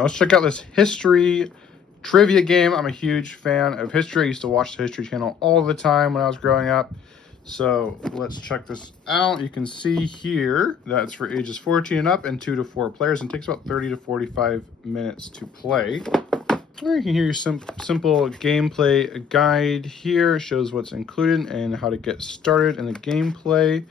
Let's check out this history trivia game. I'm a huge fan of history. I used to watch the History Channel all the time when I was growing up. So let's check this out. You can see here that it's for ages 14 and up and 2 to 4 players, and it takes about 30 to 45 minutes to play. Or you can hear your simple gameplay guide here. It shows what's included and how to get started in the gameplay.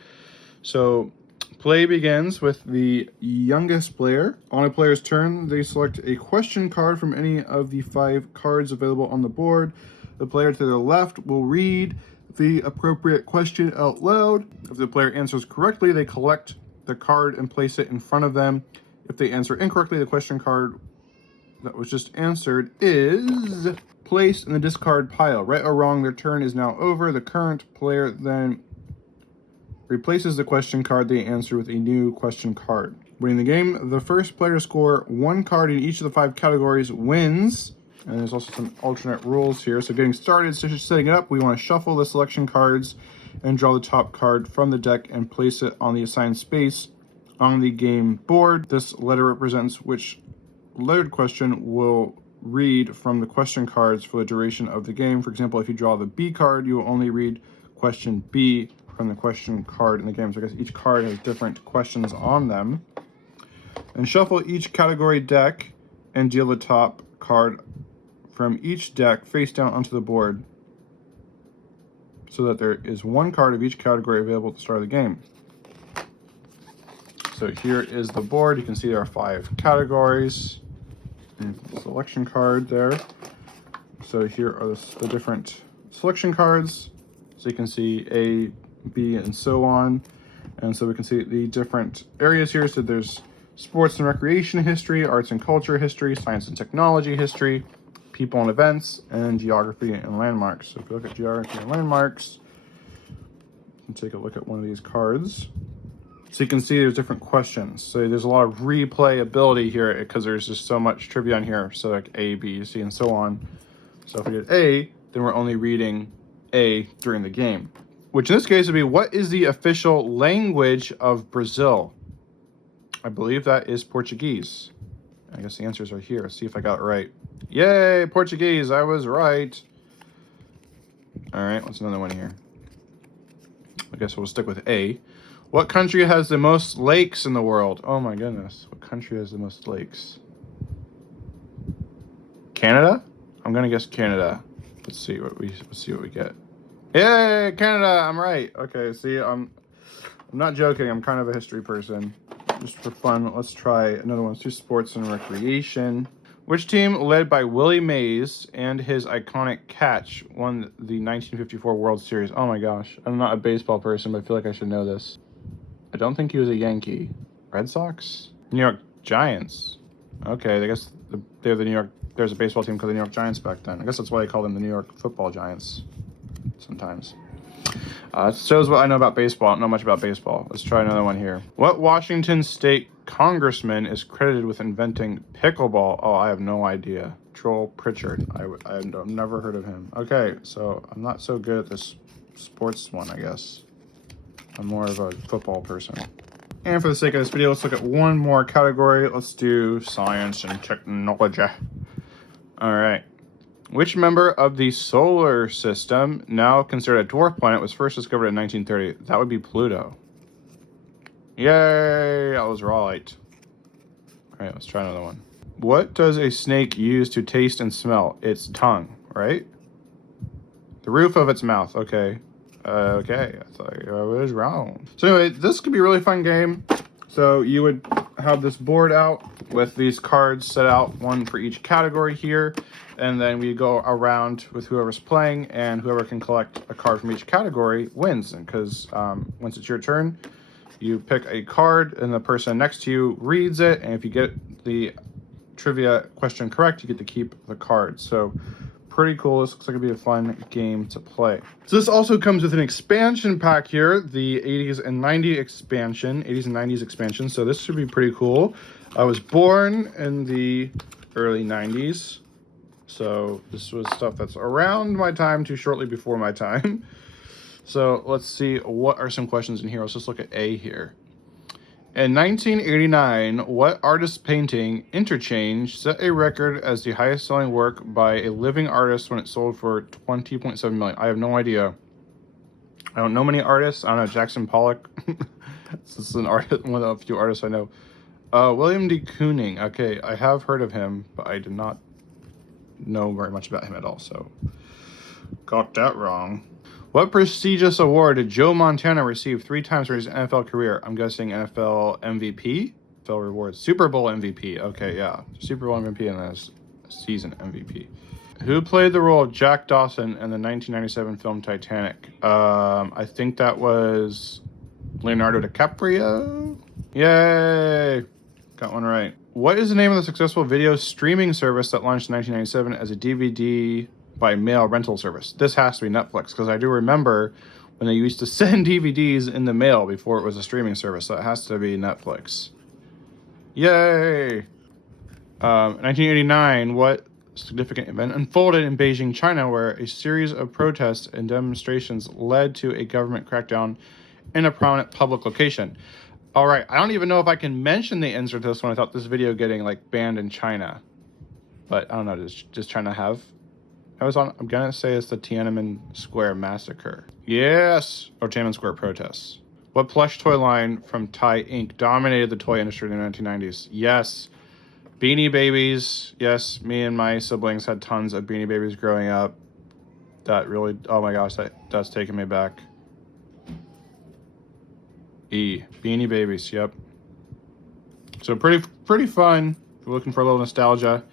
So play begins with the youngest player. On a player's turn, they select a question card from any of the 5 cards available on the board. The player to their left will read the appropriate question out loud. If the player answers correctly, they collect the card and place it in front of them. If they answer incorrectly, the question card that was just answered is placed in the discard pile. Right or wrong, their turn is now over. The current player then replaces the question card they answer with a new question card. Winning the game, the first player to score 1 card in each of the 5 categories wins. And there's also some alternate rules here. So getting started, so just setting it up, we want to shuffle the selection cards and draw the top card from the deck and place it on the assigned space on the game board. This letter represents which lettered question will read from the question cards for the duration of the game. For example, if you draw the B card, you will only read question B from the question card in the game. So I guess each card has different questions on them. And shuffle each category deck and deal the top card from each deck face down onto the board so that there is 1 card of each category available at the start of the game. So here is the board. You can see there are 5 categories. And selection card there. So here are the different selection cards. So you can see A, B, and so on. And so we can see the different areas here. So there's sports and recreation history, arts and culture history, science and technology history, people and events, and geography and landmarks. So if you look at geography and landmarks, you can take a look at one of these cards. So you can see there's different questions. So there's a lot of replayability here because there's just so much trivia on here. So like A, B, C, and so on. So if we did A, then we're only reading A during the game. Which in this case would be, what is the official language of Brazil? I believe that is Portuguese. I guess the answers are here. Let's see if I got it right. Yay, Portuguese, I was right. All right, what's another one here? I guess we'll stick with A. What country has the most lakes in the world? Oh my goodness, what country has the most lakes? Canada? I'm gonna guess Canada. Let's see what we get. Yay, Canada, I'm right. Okay, see, I'm not joking, I'm kind of a history person. Just for fun, let's try another one. Let's do sports and recreation. Which team, led by Willie Mays and his iconic catch, won the 1954 World Series? Oh my gosh, I'm not a baseball person, but I feel like I should know this. I don't think he was a Yankee. Red Sox? New York Giants. Okay, I guess they're the New York, there's a baseball team called the New York Giants back then. I guess that's why they call them the New York Football Giants sometimes. It shows what I know about baseball. I don't know much about baseball. Let's try another one here. What Washington State congressman is credited with inventing pickleball? Oh, I have no idea. Joel Pritchard. I've never heard of him. Okay, so I'm not so good at this sports one, I guess. I'm more of a football person. And for the sake of this video, let's look at one more category. Let's do science and technology. All right. Which member of the solar system, now considered a dwarf planet, was first discovered in 1930? That would be Pluto. Yay, I was right. All right, let's try another one. What does a snake use to taste and smell? Its tongue, right? The roof of its mouth, okay. Okay, I thought I was wrong. So anyway, this could be a really fun game. So you would have this board out with these cards set out, one for each category here. And then we go around with whoever's playing, and whoever can collect a card from each category wins. And because once it's your turn, you pick a card and the person next to you reads it. And if you get the trivia question correct, you get to keep the card. So pretty cool. This looks like it'd be a fun game to play. So this also comes with an expansion pack here, the 80s and 90s expansion. So this should be pretty cool. I was born in the early 90s. So this was stuff that's around my time to shortly before my time. So let's see, what are some questions in here? Let's just look at A here. In 1989, what artist's painting, Interchange, set a record as the highest selling work by a living artist when it sold for $20.7 million? I have no idea. I don't know many artists. I don't know, Jackson Pollock. This is an artist, one of the few artists I know. William de Kooning. Okay, I have heard of him, but I did not know very much about him at all, so got that wrong. What prestigious award did Joe Montana receive 3 times for his NFL career? I'm guessing NFL MVP? NFL rewards. Super Bowl MVP. Okay, yeah. Super Bowl MVP and then season MVP. Who played the role of Jack Dawson in the 1997 film Titanic? I think that was Leonardo DiCaprio. Yay! Got one right. What is the name of the successful video streaming service that launched in 1997 as a DVD by mail rental service? This has to be Netflix, because I do remember when they used to send DVDs in the mail before it was a streaming service. So it has to be Netflix. Yay! 1989, what significant event unfolded in Beijing, China, where a series of protests and demonstrations led to a government crackdown in a prominent public location? All right, I don't even know if I can mention the answer to this one without this video getting like banned in China. But I don't know, does China have? I'm gonna say it's the Tiananmen Square massacre. Yes, or Tiananmen Square protests. What plush toy line from Thai Inc. dominated the toy industry in the 1990s? Yes, Beanie Babies. Yes, me and my siblings had tons of Beanie Babies growing up. That really, oh my gosh, that's taking me back. Beanie Babies, yep. So pretty fun. If you're looking for a little nostalgia,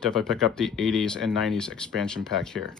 definitely pick up the 80s and 90s expansion pack here.